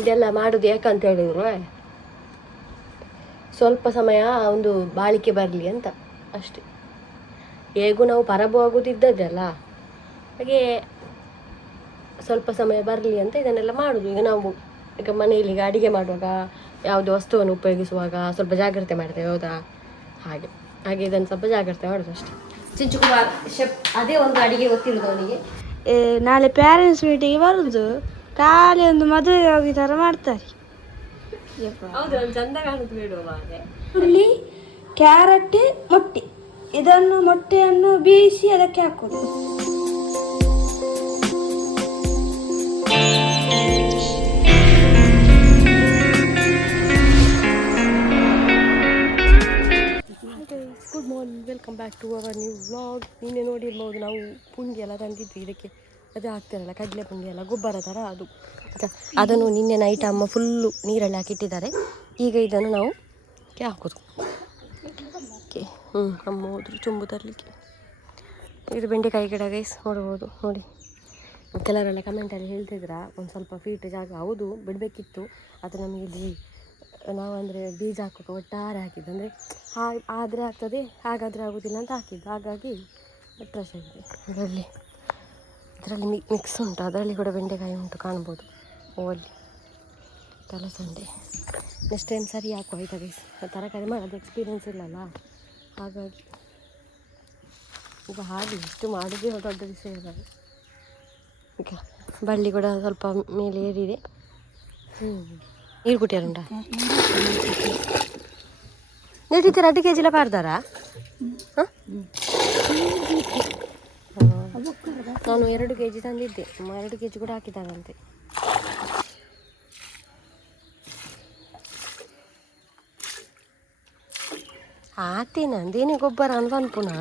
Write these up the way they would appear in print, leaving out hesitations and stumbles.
ಇದೆಲ್ಲ ಮಾಡೋದು ಯಾಕಂತ ಹೇಳಿದ್ರು ಸ್ವಲ್ಪ ಸಮಯ ಒಂದು ಬಾಳಿಕೆ ಬರಲಿ ಅಂತ ಅಷ್ಟೆ. ಹೇಗೂ ನಾವು ಪರಬು ಆಗೋದಿದ್ದದ್ದಲ್ಲ, ಹಾಗೆ ಸ್ವಲ್ಪ ಸಮಯ ಬರಲಿ ಅಂತ ಇದನ್ನೆಲ್ಲ ಮಾಡೋದು. ಈಗ ಮನೆಯಲ್ಲಿ ಈಗ ಅಡಿಗೆ ಮಾಡುವಾಗ ಯಾವುದೇ ವಸ್ತುವನ್ನು ಉಪಯೋಗಿಸುವಾಗ ಸ್ವಲ್ಪ ಜಾಗ್ರತೆ ಮಾಡ್ತೇವೆ, ಹೌದಾ? ಹಾಗೆ ಹಾಗೆ ಇದನ್ನು ಸ್ವಲ್ಪ ಜಾಗ್ರತೆ ಮಾಡೋದು ಅಷ್ಟೇ. ಚಿಂಚುಕುಮಾರ್ ಶೆಫ್ ಅದೇ ಒಂದು ಅಡಿಗೆ ಗೊತ್ತಿರೋದು ಅವನಿಗೆ. ನಾಳೆ ಪ್ಯಾರೆಂಟ್ಸ್ ಮೀಟಿಂಗ್ ಬರುದು, ಖಾಲಿ ಒಂದು ಮದುವೆ ಹೋಗಿ ಥರ ಮಾಡ್ತಾರೆ. ಹೌದು, ಚಂದ ಕಾಣುದು ಬೇಡುವ ಹಾಗೆ. ಇಲ್ಲಿ ಕ್ಯಾರೆಟ್ ಮೊಟ್ಟೆ, ಇದನ್ನು ಮೊಟ್ಟೆಯನ್ನು ಬೇಯಿಸಿ ಅದಕ್ಕೆ ಹಾಕೋದು. Good morning, welcome back to our new vlog. ನಿನ್ನೆ ನೋಡಿರ್ಬೋದು, ನಾವು ಪುಂಡಿ ಎಲ್ಲ ತಂದಿದ್ವಿ ಇದಕ್ಕೆ. ಅದು ಹಾಕ್ತಾರಲ್ಲ ಕಡಲೆ ಪುಂಡಿ ಎಲ್ಲ, ಗೊಬ್ಬರ ಥರ ಅದು. ಅದನ್ನು ನಿನ್ನೆ ನೈಟ್ ಅಮ್ಮ ಫುಲ್ಲು ನೀರಲ್ಲಿ ಹಾಕಿಟ್ಟಿದ್ದಾರೆ. ಈಗ ಇದನ್ನು ನಾವು ಹಾಕೋದು. ಓಕೆ, ಅಮ್ಮ ಹೋದ್ರು ಚುಂಬು ತರಲಿಕ್ಕೆ. ಇದು ಬೆಂಡೆಕಾಯಿ ಗಿಡ ಗೈಸ್, ನೋಡ್ಬೋದು. ನೋಡಿ, ಕೆಲವರೆಲ್ಲ ಕಮೆಂಟಲ್ಲಿ ಹೇಳ್ತಿದ್ರ ಒಂದು ಸ್ವಲ್ಪ ಫೀಟ್ ಜಾಗ, ಹೌದು ಬಿಡಬೇಕಿತ್ತು. ಅದು ನಮಗೆ ಇಲ್ಲಿ ನಾವು ಅಂದರೆ ಬೀಜ ಹಾಕೋಕೆ ಒಟ್ಟಾರೆ ಹಾಕಿದ್ದು, ಅಂದರೆ ಆದರೆ ಆಗ್ತದೆ, ಹಾಗಾದರೆ ಆಗೋದಿಲ್ಲ ಅಂತ ಹಾಕಿದ್ದು. ಹಾಗಾಗಿ ಅಟ್ರಾಶ್ ಆಗಿದೆ. ಇದರಲ್ಲಿ ಮಿಕ್ಸ್ ಉಂಟು, ಅದರಲ್ಲಿ ಕೂಡ ಬೆಂಡೆಕಾಯಿ ಉಂಟು, ಕಾಣ್ಬೋದು. ಓಲ್ಲಿ ಸಂಡೆ ನೆಕ್ಸ್ಟ್ ಟೈಮ್ ಸರಿ ಹಾಕುವ ಆಯ್ತಾ ಗೈಸ್. ತರಕಾರಿ ಮಾಡೋದು ಎಕ್ಸ್ಪೀರಿಯೆನ್ಸ್ ಇಲ್ಲಲ್ಲ, ಹಾಗಾಗಿ ಈಗ ಹಾಗೆ ಇಷ್ಟು ಮಾಡೋದೇ ದೊಡ್ಡ ವಿಷಯ ಇರೋದು. ಈಗ ಬಳ್ಳಿ ಕೂಡ ಸ್ವಲ್ಪ ಮೇಲೆ ಏರಿದೆ. ನೀರು ಕುಟ್ಟಿಯಾರುಂಟ ನೀಟಿದ್ದೀರ 2 kg ಪಾರ್ದಾರಾ? ಹಾಂ, ನಾನು 2 kg ತಂದಿದ್ದೆ, 2 kg ಕೂಡ ಹಾಕಿದ್ದಾರಂತೆ. ಹಾಕ್ತೀನಿ ಅಂದೇನೇ ಗೊಬ್ಬರ ಅನ್ಬನ್ ಪುನಃ.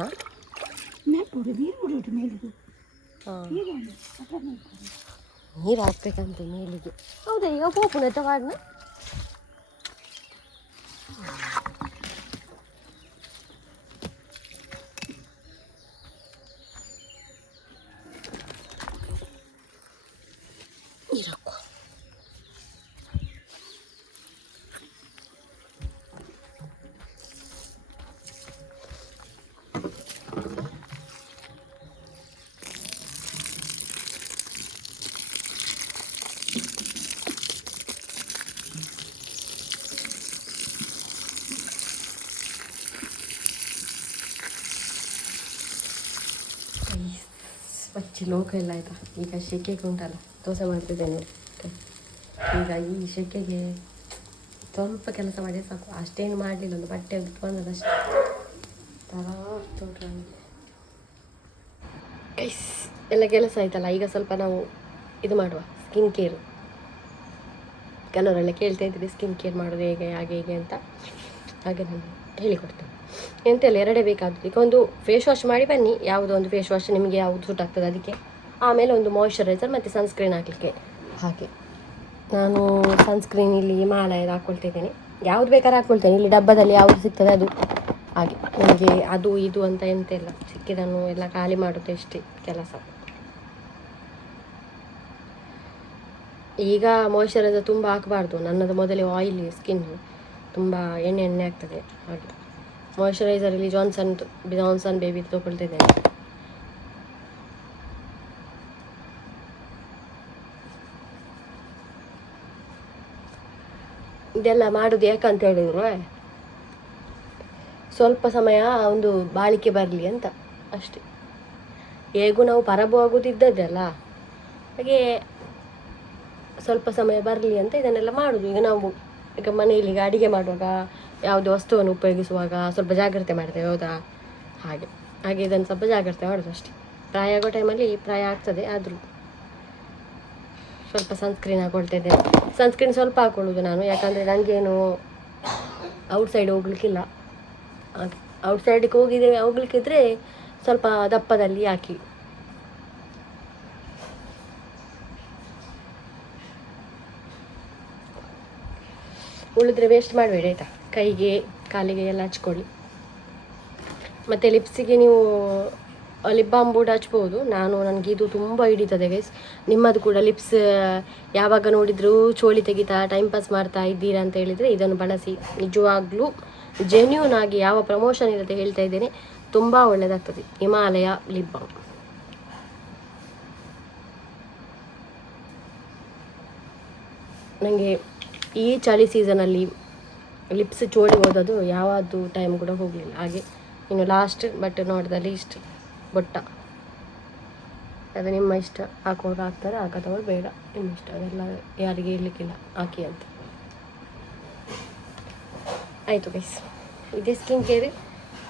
ನೀರು ಹಾಕ್ಬೇಕಂತೆ ಮೇಲಿಗೆ. ಹೌದಾ, ಈಗ ಪೋಪುನ ತವಾಡ್ನ ನೀರಕ್ಕೋ. ಬಚ್ಚಿ ಲೋಕ ಎಲ್ಲ ಆಯಿತಾ. ಈಗ ಸೆಕೆಗೆ ಉಂಟಲ್ಲ, ದೋಸೆ ಮಾಡ್ತಿದ್ದೇನೆ. ಈಗ ಈ ಸೆಕೆಗೆ ಸ್ವಲ್ಪ ಕೆಲಸ ಮಾಡಿ ಸಾಕು, ಅಷ್ಟೇನು ಮಾಡಲಿಲ್ಲ. ಒಂದು ಬಟ್ಟೆ ಬಿಟ್ಟು ಬಂದದಷ್ಟೇ. ಗೈಸ್ ಎಲ್ಲ ಕೆಲಸ ಆಯ್ತಲ್ಲ, ಈಗ ಸ್ವಲ್ಪ ನಾವು ಇದು ಮಾಡುವ ಸ್ಕಿನ್ ಕೇರ್. ಕೆಲವರೆಲ್ಲ ಕೇಳ್ತಾ ಇದ್ದೀವಿ ಸ್ಕಿನ್ ಕೇರ್ ಮಾಡೋದು ಹೇಗೆ, ಹಾಗೆ ಹೀಗೆ ಅಂತ. ಹಾಗೆ ನಾನು ಹೇಳಿಕೊಡ್ತೇನೆ. ಎಂತೆಲ್ಲ 2 ಬೇಕಾದ್ದು. ಈಗ ಒಂದು ಫೇಸ್ ವಾಶ್ ಮಾಡಿ ಬನ್ನಿ, ಯಾವುದೋ ಒಂದು ಫೇಸ್ ವಾಶ್ ನಿಮಗೆ ಯಾವುದು ಸೂಟ್ ಆಗ್ತದೆ ಅದಕ್ಕೆ. ಆಮೇಲೆ ಒಂದು ಮಾಯ್ಶ್ಚರೈಸರ್ ಮತ್ತು ಸನ್ಸ್ಕ್ರೀನ್ ಹಾಕಲಿಕ್ಕೆ. ಹಾಗೆ ನಾನು ಸನ್ಸ್ಕ್ರೀನ್ ಇಲ್ಲಿ ಹಿಮಾಲಯದ ಹಾಕ್ಕೊಳ್ತಿದ್ದೇನೆ. ಯಾವುದು ಬೇಕಾದ್ರೆ ಹಾಕ್ಕೊಳ್ತೇನೆ, ಇಲ್ಲಿ ಡಬ್ಬದಲ್ಲಿ ಯಾವುದು ಸಿಗ್ತದೆ ಅದು. ಹಾಗೆ ನನಗೆ ಅದು ಇದು ಅಂತ ಎಂತೆಲ್ಲ ಸಿಕ್ಕಿದನ್ನು ಎಲ್ಲ ಖಾಲಿ ಮಾಡೋದು ಎಷ್ಟೇ ಕೆಲಸ. ಈಗ ಮಾಯ್ಶ್ಚರೈಸರ್ ತುಂಬ ಹಾಕಬಾರ್ದು, ನನ್ನದು ಮೊದಲೇ ಆಯಿಲಿ ಸ್ಕಿನ್, ತುಂಬ ಎಣ್ಣೆ ಆಗ್ತದೆ. ಹಾಗೆ ಮಾಯ್ಶ್ಚರೈಸರಲ್ಲಿ ಜಾನ್ಸನ್ ಬೇಬಿ ತೊಗೊಳ್ತಿದ್ದೇನೆ. ಇದೆಲ್ಲ ಮಾಡೋದು ಯಾಕಂತ ಹೇಳಿದ್ರು ಸ್ವಲ್ಪ ಸಮಯ ಒಂದು ಬಾಳಿಕೆ ಬರಲಿ ಅಂತ ಅಷ್ಟೆ. ಹೇಗೂ ನಾವು ಪರಬು ಆಗೋದಿದ್ದದ್ದಲ್ಲ, ಹಾಗೆ ಸ್ವಲ್ಪ ಸಮಯ ಬರಲಿ ಅಂತ ಇದನ್ನೆಲ್ಲ ಮಾಡೋದು. ಈಗ ಮನೆಯಲ್ಲಿ ಈಗ ಅಡಿಗೆ ಮಾಡುವಾಗ ಯಾವುದೇ ವಸ್ತುವನ್ನು ಉಪಯೋಗಿಸುವಾಗ ಸ್ವಲ್ಪ ಜಾಗ್ರತೆ ಮಾಡ್ತೇವೆ, ಹೌದಾ? ಹಾಗೆ ಹಾಗೆ ಇದನ್ನು ಸ್ವಲ್ಪ ಜಾಗ್ರತೆ ಮಾಡೋದು ಅಷ್ಟೇ. ಪ್ರಾಯ ಆಗೋ ಟೈಮಲ್ಲಿ ಪ್ರಾಯ ಆಗ್ತದೆ, ಆದರೂ ಸ್ವಲ್ಪ ಸನ್ಸ್ಕ್ರೀನ್ ಹಾಕ್ಕೊಳ್ತಿದ್ದೇನೆ. ಸನ್ಸ್ಕ್ರೀನ್ ಸ್ವಲ್ಪ ಹಾಕ್ಕೊಳ್ಳೋದು ನಾನು, ಯಾಕಂದರೆ ನನಗೇನು ಔಟ್ಸೈಡ್ ಹೋಗ್ಲಿಕ್ಕಿಲ್ಲ. ಔಟ್ಸೈಡಿಗೆ ಹೋಗ್ಲಿಕ್ಕಿದ್ರೆ ಸ್ವಲ್ಪ ದಪ್ಪದಲ್ಲಿ ಹಾಕಿ. ಉಳಿದ್ರೆ ವೇಸ್ಟ್ ಮಾಡಬೇಡಿ ಆಯಿತಾ. ಕೈಗೆ ಕಾಲಿಗೆ ಎಲ್ಲ ಹಚ್ಕೊಳ್ಳಿ. ಮತ್ತು ಲಿಪ್ಸಿಗೆ ನೀವು ಲಿಪ್ ಬಾಮ್ ಕೂಡ ಹಚ್ಬೋದು. ನನಗೆ ಇದು ತುಂಬ ಹಿಡಿತದೆ ಗೈಸ್. ನಿಮ್ಮದು ಕೂಡ ಲಿಪ್ಸ್ ಯಾವಾಗ ನೋಡಿದರೂ ಚೋಳಿ ತೆಗಿತಾ ಟೈಮ್ ಪಾಸ್ ಮಾಡ್ತಾ ಇದ್ದೀರಾ ಅಂತ ಹೇಳಿದರೆ ಇದನ್ನು ಬಳಸಿ. ನಿಜವಾಗ್ಲೂ ಜೆನ್ಯೂನ್ ಆಗಿ ಯಾವ ಪ್ರಮೋಷನ್ ಇಲ್ಲದೆ ಹೇಳ್ತಾ ಇದ್ದೇನೆ, ತುಂಬ ಒಳ್ಳೆಯದಾಗ್ತದೆ. Himalaya lip balm. ನನಗೆ ಈ ಚಳಿ ಸೀಸನಲ್ಲಿ ಲಿಪ್ಸ್ ಚೋಳಿ ಹೋದದು ಯಾವುದು ಟೈಮ್ ಕೂಡ ಹೋಗಲಿಲ್ಲ. ಹಾಗೆ ಇನ್ನು ಲಾಸ್ಟ್ ಬಟ್ ನೋಡಿದ ಲೀಸ್ಟ್ ಬೊಟ್ಟ. ಅದು ನಿಮ್ಮ ಇಷ್ಟ, ಹಾಕೋರು ಹಾಕ್ತಾರೆ, ಹಾಕೋದವ್ರು ಬೇಡ, ನಿಮ್ಮ ಇಷ್ಟ. ಅದೆಲ್ಲ ಯಾರಿಗೆ ಇರಲಿಕ್ಕಿಲ್ಲ, ಹಾಕಿ ಅಂತ. ಆಯಿತು ಗೈಸ್, ಇದೇ ಸ್ಕಿನ್ ಕೇರ್.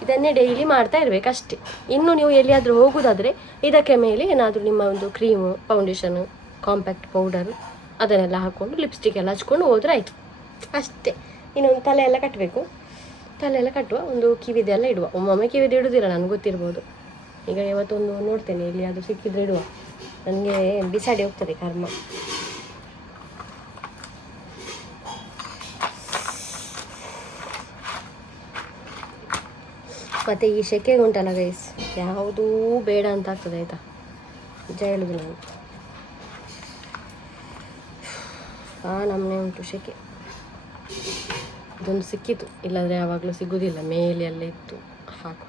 ಇದನ್ನೇ ಡೈಲಿ ಮಾಡ್ತಾ ಇರಬೇಕು ಅಷ್ಟೇ. ಇನ್ನು ನೀವು ಎಲ್ಲಿಯಾದರೂ ಹೋಗೋದಾದರೆ ಇದಕ್ಕೆ ಮೇಲೆ ಏನಾದರೂ ನಿಮ್ಮ ಒಂದು ಕ್ರೀಮು, ಫೌಂಡೇಶನು, ಕಾಂಪ್ಯಾಕ್ಟ್ ಪೌಡರು ಅದನ್ನೆಲ್ಲ ಹಾಕ್ಕೊಂಡು ಲಿಪ್ಸ್ಟಿಕ್ ಎಲ್ಲ ಹಚ್ಕೊಂಡು ಹೋದ್ರೆ ಆಯಿತು ಅಷ್ಟೇ. ಇನ್ನೊಂದು ತಲೆ ಎಲ್ಲ ಕಟ್ಟಬೇಕು. ತಲೆ ಎಲ್ಲ ಕಟ್ಟುವ, ಒಂದು ಕಿವಿದೆಲ್ಲ ಇಡುವ. ಒಮ್ಮೊಮ್ಮೆ ಕಿವಿದು ಇಡುವುದಿಲ್ಲ, ನನಗೆ ಗೊತ್ತಿರ್ಬೋದು. ಈಗ ಇವತ್ತೊಂದು ನೋಡ್ತೇನೆ, ಎಲ್ಲಿ ಅದು ಸಿಕ್ಕಿದ್ರೆ ಇಡುವ. ನನಗೆ ಬಿಸಾಡಿ ಹೋಗ್ತದೆ ಕರ್ಮ. ಮತ್ತು ಈ ಸೆಕೆಗೆ ಉಂಟಲ್ಲ ಗೈಸ್, ಯಾವುದೂ ಬೇಡ ಅಂತ ಆಗ್ತದೆ ಆಯಿತಾ, ನಿಜ ಹೇಳುದು ನಾನು. ನಮ್ಮನೆ ಉಂಟು ಸೆಕೆ. ಇದೊಂದು ಸಿಕ್ಕಿತು, ಇಲ್ಲಾಂದರೆ ಯಾವಾಗಲೂ ಸಿಗೋದಿಲ್ಲ. ಮೇಲೆ ಎಲ್ಲ ಇತ್ತು ಹಾಕು.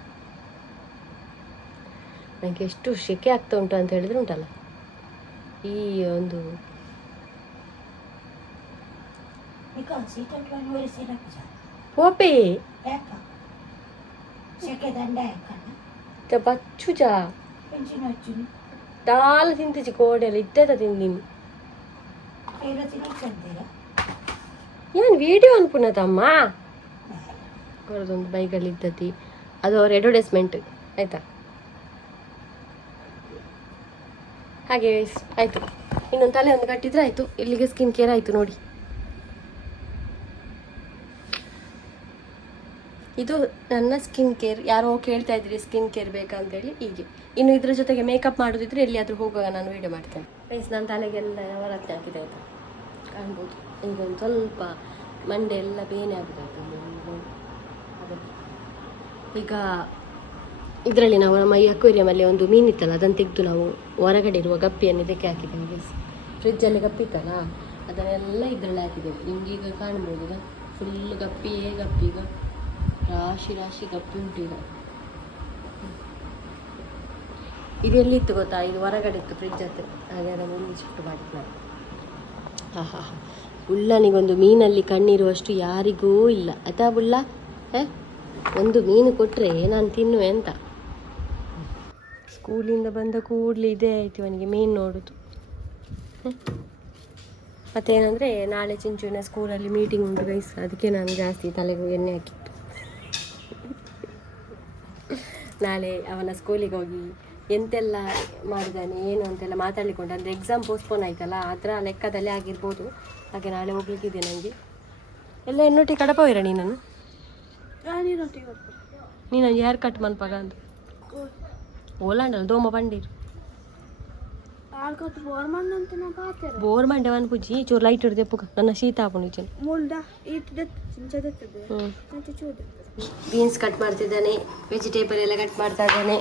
ನನಗೆ ಎಷ್ಟು ಸೆಕೆ ಆಗ್ತಾ ಉಂಟು ಅಂತ ಹೇಳಿದ್ರೆ ಉಂಟಲ್ಲ, ಈ ಒಂದು ಓಪೆ ಬಚ್ಚುಜಾ ದಾಲ ತಿಂತಿಜಿ ಕೋಡೆಲ್ಲ ಇದ್ದದ ತಿಂದಿನಿ. ಏನು ವಿಡಿಯೋ ಅನ್ಪುನತಮ್ಮ ಅವರದೊಂದು ಬೈಗಳಿದ್ದತಿ, ಅದು ಅವ್ರ ಅಡ್ವರ್ಟೈಸ್ಮೆಂಟ್ ಆಯಿತಾ. ಹಾಗೆ ಆಯಿತು. ಇನ್ನೊಂದು ತಲೆ ಒಂದು ಕಟ್ಟಿದ್ರೆ ಆಯಿತು. ಇಲ್ಲಿಗೆ ಸ್ಕಿನ್ ಕೇರ್ ಆಯಿತು ನೋಡಿ. ಇದು ನನ್ನ ಸ್ಕಿನ್ ಕೇರ್. ಯಾರೋ ಕೇಳ್ತಾ ಇದ್ರಿ ಸ್ಕಿನ್ ಕೇರ್ ಬೇಕಾ ಅಂತೇಳಿ. ಹೀಗೆ ಇನ್ನು ಇದ್ರ ಜೊತೆಗೆ ಮೇಕಪ್ ಮಾಡೋದಿದ್ರೆ ಎಲ್ಲಿಯಾದರೂ ಹೋಗುವಾಗ ನಾನು ವೀಡಿಯೋ ಮಾಡ್ತೇನೆ. ಗೈಸ್, ನನ್ನ ತಲೆಗೆಲ್ಲ ನವರತ್ನ ಹಾಕಿದೆ ಆಯಿತಾ, ಕಾಣ್ಬೋದು. ಈಗ ಒಂದು ಸ್ವಲ್ಪ ಮಂಡೆ ಎಲ್ಲ ಬೇನೆ ಆಗಿದ್ದಾಯ್ತು. ಈಗ ಇದರಲ್ಲಿ ನಾವು ನಮ್ಮ ಈ ಅಕ್ವೇರಿಯಮಲ್ಲಿ ಒಂದು ಮೀನಿತ್ತಲ್ಲ, ಅದನ್ನು ತೆಗೆದು ನಾವು ಹೊರಗಡೆ ಇರುವ ಗಪ್ಪಿಯನ್ನು ಇದಕ್ಕೆ ಹಾಕಿದ್ದೇವೆ ಗೈಸ್. ಫ್ರಿಜ್ಜಲ್ಲಿ ಗಪ್ಪಿತ್ತಲ್ಲ, ಅದನ್ನೆಲ್ಲ ಇದರಲ್ಲಿ ಹಾಕಿದ್ದೇವೆ. ನಿಮ್ಗೆ ಈಗ ಕಾಣ್ಬೋದು, ಈಗ ಫುಲ್ ಗಪ್ಪಿಯೇ ಗಪ್ಪಿ. ಈಗ ರಾಶಿ ರಾಶಿ ಗಪ್ಪಿ ಉಂಟು. ಈಗ ಇದು ಎಲ್ಲಿತ್ತು ಗೊತ್ತಾ, ಇದು ಹೊರಗಡೆ ಇತ್ತು ಫ್ರಿಜ್ ಹತ್ರ, ಹಾಗೆ ಅದನ್ನು ಇಲ್ಲಿ ಶಿಫ್ಟ್ ಮಾಡಿದ್ದು ನಾನು. ಬುಳ್ಳನಿಗೊಂದು ಮೀನಲ್ಲಿ ಕಣ್ಣಿರುವಷ್ಟು ಯಾರಿಗೂ ಇಲ್ಲ ಆಯ್ತಾ ಬುಳ್ಳ. ಒಂದು ಮೀನು ಕೊಟ್ಟರೆ ನಾನು ತಿನ್ನುವೆ ಅಂತ. ಸ್ಕೂಲಿಂದ ಬಂದ ಕೂಡಲೇ ಇದೇ ಆಯಿತು ಅವನಿಗೆ ಮೀನು ನೋಡೋದು. ಮತ್ತೇನಂದರೆ ನಾಳೆ ಚಿಂಚುವಿನ ಸ್ಕೂಲಲ್ಲಿ ಮೀಟಿಂಗ್ ಉಂಟು ಗೈಸ್, ಅದಕ್ಕೆ ನಾನು ಜಾಸ್ತಿ ತಲೆಗೂ ಎಣ್ಣೆ ಹಾಕಿತ್ತು. ನಾಳೆ ಅವನ ಸ್ಕೂಲಿಗೆ ಹೋಗಿ ಎಂತೆಲ್ಲ ಮಾಡಿದ್ದಾನೆ ಏನು ಅಂತೆಲ್ಲ ಮಾತಾಡಲಿಕ್ಕೆ ಉಂಟು. ಅಂದರೆ ಎಕ್ಸಾಮ್ ಪೋಸ್ಟ್ಪೋನ್ ಆಯ್ತಲ್ಲ, ಅದರ ಲೆಕ್ಕದಲ್ಲಿ ಆಗಿರ್ಬೋದು. ಹಾಗೆ ನಾಳೆ ಹೋಗ್ಲಿಕ್ಕಿದೆ ನನಗೆ. ಎಲ್ಲ ಎನ್ನೊಟ್ಟಿಗೆ ಕಡಪ ಹೋಯ್ರ ನೀನು ಹೇರ್ ಕಟ್ ಮನ್ಪಾಗ ಅಂತ ಓಲಾಂಡಲ್ಲ ದೋಮ ಬಂಡೀರು ಬೋರ್ ಮಂಡೆ ಒಂದು ಪೂಜಿ ಚೂರು ಲೈಟ್ ಹಿಡ್ದು ಎಪ್ಪುಗ ನನ್ನ ಶೀತ ಹಾಕೊಂಡು ಬೀನ್ಸ್ ಕಟ್ ಮಾಡ್ತಿದ್ದಾನೆ, ವೆಜಿಟೇಬಲ್ ಎಲ್ಲ ಕಟ್ ಮಾಡ್ತಾ ಇದ್ದಾನೆ.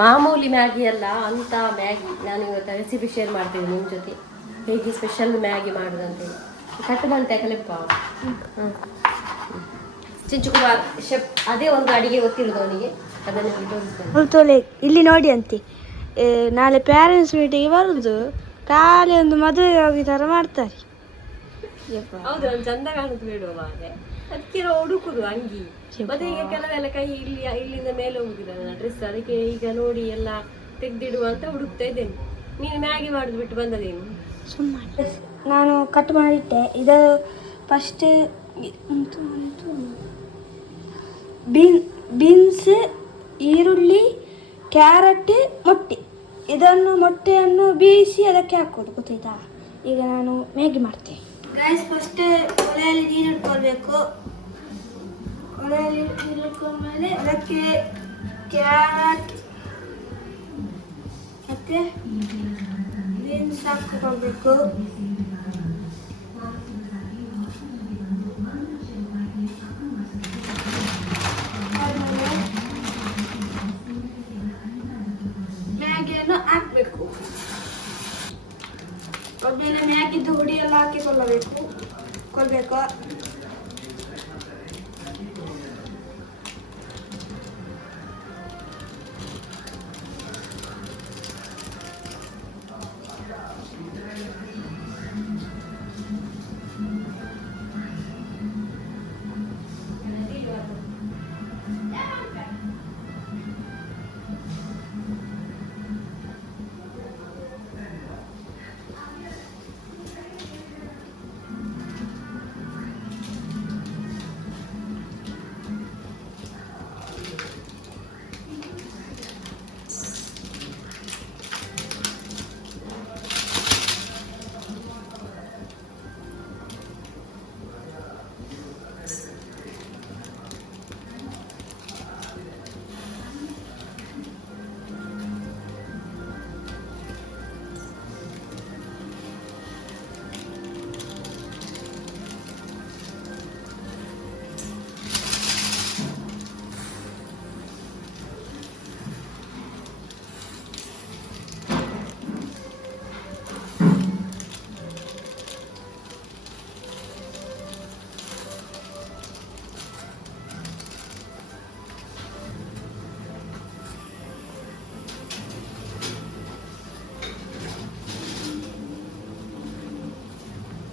ಮಾಮೂಲಿ ಮ್ಯಾಗಿ ಅಲ್ಲ, ಅಂಥ ಮ್ಯಾಗಿ. ನಾನು ಇವತ್ತು ರೆಸಿಪಿ ಶೇರ್ ಮಾಡ್ತೀನಿ ನಿಮ್ಮ ಜೊತೆ, ಹೇಗೆ ಸ್ಪೆಷಲ್ ಮ್ಯಾಗಿ ಮಾಡೋದಂತೇಳಿ. ಕಟ್ ಮಾಡ್ತಾ ಕಲಿಪ ಚಿಂಚುಕುಮಾರ್ ಶೆಫ್ ಅದೇ ಒಂದು ಅಡಿಗೆ ಗೊತ್ತಿರೋದು ಅವನಿಗೆ, ಅದನ್ನು ತೋಲೆ ಇಲ್ಲಿ ನೋಡಿ ಅಂತೆ. ನಾಳೆ ಪ್ಯಾರೆಂಟ್ಸ್ ಮೀಟಿಂಗ್ ಬರುದು, ಖಾಲಿ ಒಂದು ಮದುವೆ ಹೋಗಿ ಥರ ಮಾಡ್ತಾರೆ. ಹೌದು, ಒಂದು ಚಂದ ಕಾಣುದು ಬೇಡುವ ಹಾಗೆ ಅದಕ್ಕೆ ಹುಡುಕುದು ಅಂಗಿ. ಮತ್ತೆ ಈಗ ಕೆಲವೆಲ್ಲ ಕೈ ಇಲ್ಲಿಂದ ಮೇಲೆ ಹೋಗುದಿಲ್ಲ ಡ್ರೆಸ್, ಅದಕ್ಕೆ ಈಗ ನೋಡಿ ಎಲ್ಲ ತೆಗ್ದಿಡುವ ಅಂತ ಹುಡುಕ್ತಾ ಇದ್ದೇನೆ. ನೀನು ಮ್ಯಾಗಿ ಮಾಡುದು ಬಿಟ್ಟು ಬಂದದೇನು? ಸುಮ್ಮನೆ ನಾನು ಕಟ್ ಮಾಡಿಟ್ಟೆ. ಇದು ಫಸ್ಟ್ ಬೀನ್ಸ್, ಈರುಳ್ಳಿ, ಕ್ಯಾರೆಟ್, ಮೊಟ್ಟೆ. ಇದನ್ನು ಮೊಟ್ಟೆಯನ್ನು ಬೇಯಿಸಿ ಅದಕ್ಕೆ ಹಾಕೋದು, ಗೊತ್ತಾಯ್ತಾ? ಈಗ ನಾನು ಮ್ಯಾಗಿ ಮಾಡ್ತೇನೆ. ಗೈಸ್, ಫಸ್ಟ್ ಒಲೆಯಲ್ಲಿ ನೀರು ಇಟ್ಕೊಳ್ಬೇಕು. ಒಲೆಯಲ್ಲಿ ನೀರು ಇಟ್ಕೊಂಡ್ಮೇಲೆ ಅದಕ್ಕೆ ಕ್ಯಾರೆಟ್ ಮತ್ತೆ ಬೀನ್ಸ್ ಹಾಕಿಕೊಳ್ಬೇಕು. ಹಾಕಿಕೊಳ್ಬೇಕು. ಆಮೇಲೆ ಮ್ಯಾಗಿದ್ದು ಹುಡಿ ಎಲ್ಲ ಹಾಕಿಕೊಳ್ಳಬೇಕು ಕೊಳ್ಬೇಕು.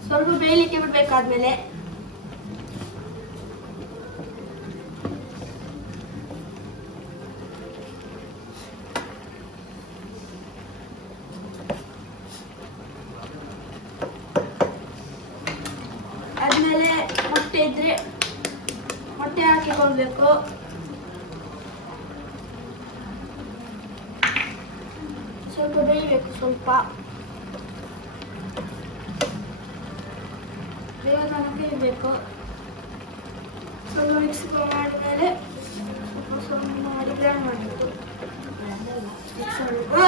ಸ್ವಲ್ಪ ಬೇಯಲಿಕ್ಕೆ ಬಿಡ್ಬೇಕಾದ್ಮೇಲೆ ಮೊಟ್ಟೆ ಇದ್ರೆ ಮೊಟ್ಟೆ ಹಾಕಿಕೊಳ್ಬೇಕು. ಸ್ವಲ್ಪ ಬೇಯಬೇಕು, ಸ್ವಲ್ಪ ಬೇಗ ತನಕ ಇರಬೇಕು. ಸ್ವಲ್ಪ ಮಿಕ್ಸ್ ಮಾಡಿದ್ಮೇಲೆ ಸ್ವಲ್ಪ ಸ್ವಲ್ಪ ಮಾಡಿ ಗ್ರೈಂಡ್ ಮಾಡಬೇಕು. ಮಿಕ್ಸ್ ಮಾಡಬೇಕು.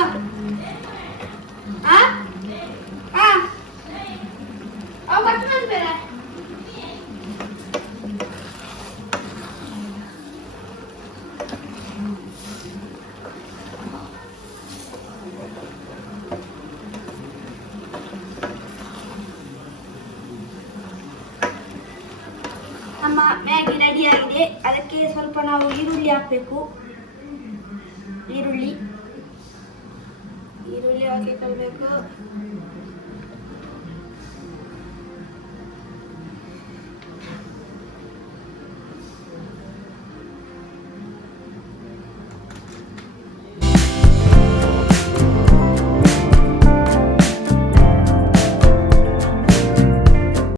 ನಮ್ಮ ಮ್ಯಾಗಿ ರೆಡಿ ಆಗಿದೆ. ಅದಕ್ಕೆ ಸ್ವಲ್ಪ ನಾವು ಈರುಳ್ಳಿ ಹಾಕಬೇಕು. ಈರುಳ್ಳಿ ಹಾಕಿಕೊಳ್ಬೇಕು.